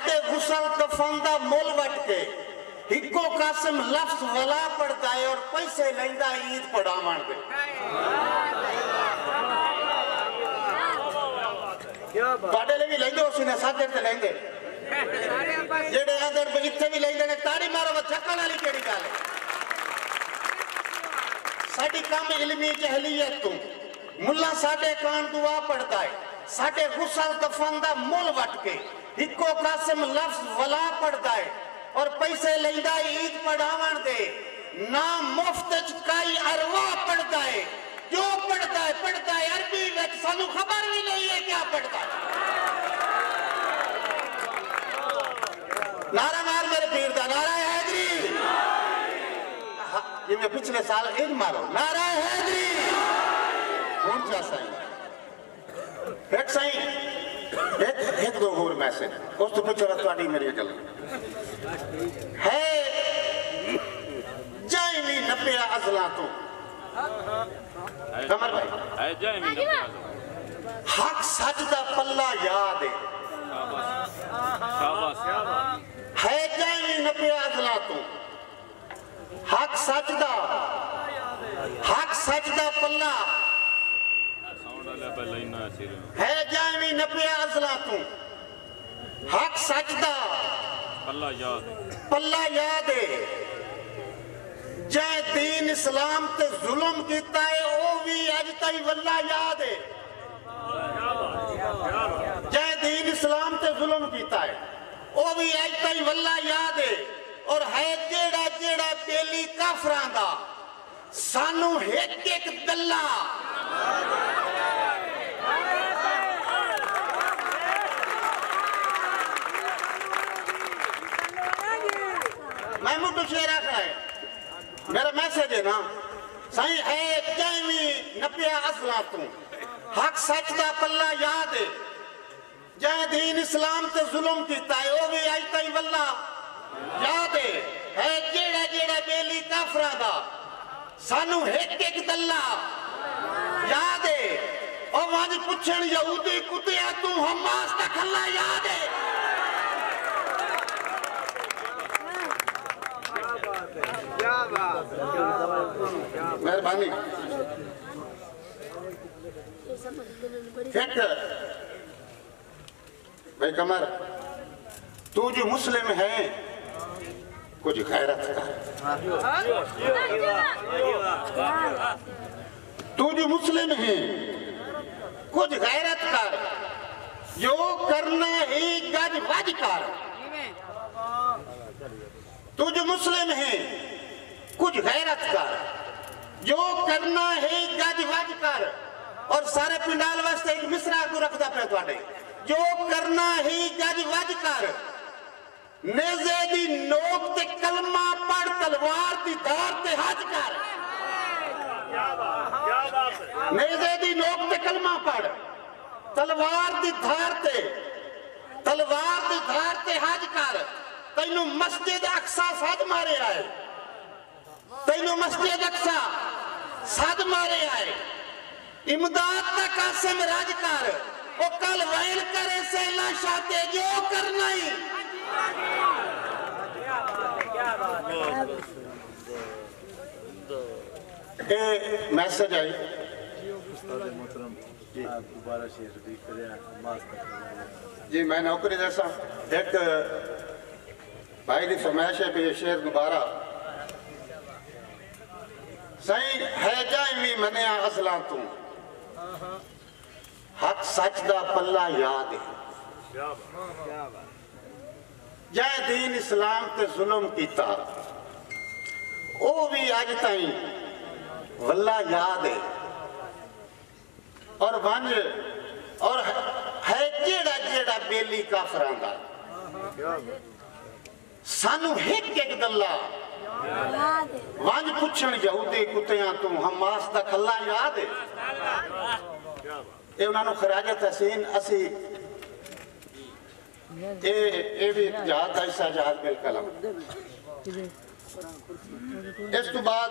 साढ़े गुसल कफन दा मोल वट के हिको कासिम लफ्ज वला पढ़ता है और पैसे लेंदा ईद पढ़ावन दे। ਤੁਹਾਡੇ ਲਈ ਵੀ ਲੈਂਦੇ ਹੋ ਸੀਨੇ ਸਾਧੇ ਤੇ ਲੈਂਦੇ ਜਿਹੜੇ ਆਦਰ ਇੱਥੇ ਵੀ ਲੈਂਦੇ ਨੇ ਤਾੜੀ ਮਾਰੋ ਚੱਕਣ ਵਾਲੀ ਕਿਹੜੀ ਗੱਲ ਹੈ। ਸਾਡੀ ਕੰਮ ਇਲਮੀ ਜਹਲੀਅਤ ਤੋਂ ਮੁੱਲਾ ਸਾਡੇ ਕਾਨ ਦੁਆ ਪੜਦਾ ਹੈ ਸਾਡੇ ਗੁਸਲ ਕਫਨ ਦਾ ਮੁੱਲ ਵਟ ਕੇ ਇੱਕੋ ਕਾਸਿਮ ਲਫ਼ਜ਼ ਵਲਾ ਪੜਦਾ ਹੈ और पैसे लेंदा ईद पढ़ावन दे ना मुफ्त च कई अरवा पढ़ता है जो पढ़ता है अरबी विच सानू खबर भी नहीं है क्या पढ़ता है। नारा मार मेरे पीर दा नारा हैदरी जिवें पिछले साल ईद मारो नारा हैदरी हुण जा साईं एक साईं एक दो और मैसेज उस तो पूछो तुहाडी मेरी गल है जायमी नपिया अजला तो कमर भाई है जायमी नपिया हक सच दा पल्ला याद है शाबाश है जायमी नपिया अजला तो हक सच दा पल्ला है जायमी नपिया अजला तो हक सच दा पल्ला याद है जै दीन इस्लाम ते जुल्म कीता है ओ भी अज ताई वल्ला याद है। जै दीन इस्लाम ते जुल्म कीता है ओ भी अज ताई वल्ला याद है और है जेड़ा जेड़ा बेली काफरां दा सानू एक एक दल्ला मैं मुझे शेर आखना है मेरा मैसेज है ना सही है जायमी नपिया असला तू हक सच दा पल्ला याद है जै दीन इस्लाम ते जुल्म कीता है ओ भी अज ताई वल्ला याद है जेड़ा जेड़ा बेली काफरा दा सानू एक एक दल्ला याद है और वहां पुछण यहूदी कुत्तिया तू हमास दा खल्ला याद है। मेहरबानी भाई कमर तू जो मुस्लिम है कुछ गैरत का तू जो मुस्लिम है कुछ गैरत कर जो करना ही गज वज कर तू जो मुस्लिम है कुछ गैरत कर जो करना है गज वज कर और सारे पिंडाल वास्ते एक मिसरा को रखता पे तुहाडे जो करना है गज वज कर नेज़े दी नोक ते कलमा पढ़ तलवार दी धार ते हज कर नेज़े दी नोक ते कलमा पढ़ तलवार दी धार ते हज कर तैनू मस्जिद अक्सा सद मारे आए तैनू मस्जिद अक्सा सद मारे आए इमदाद दा कासिम राज कर ओ कल वैल करे सेला शाते जो करना ही ए मैसेज आई जी मैं नौकरी जैसा एक भाई की फरमाइश है भी शेर दोबारा सही है जायमी मनिया असला तू हक सच दा पल्ला याद है जै दीन इस्लाम ते जुल्म कीता ओ भी अज ताई वल्ला याद है और वंज और है जेड़ा जेड़ा बेली काफरां दा सानू एक एक दल्ला वंज पुछण यहूदी कुत्तियां तू हमास दा खल्ला याद है ये उन्होंने खराजे तहसीन असी ये भी जहाज ऐसा जहाज बिल कलम इस तो बाद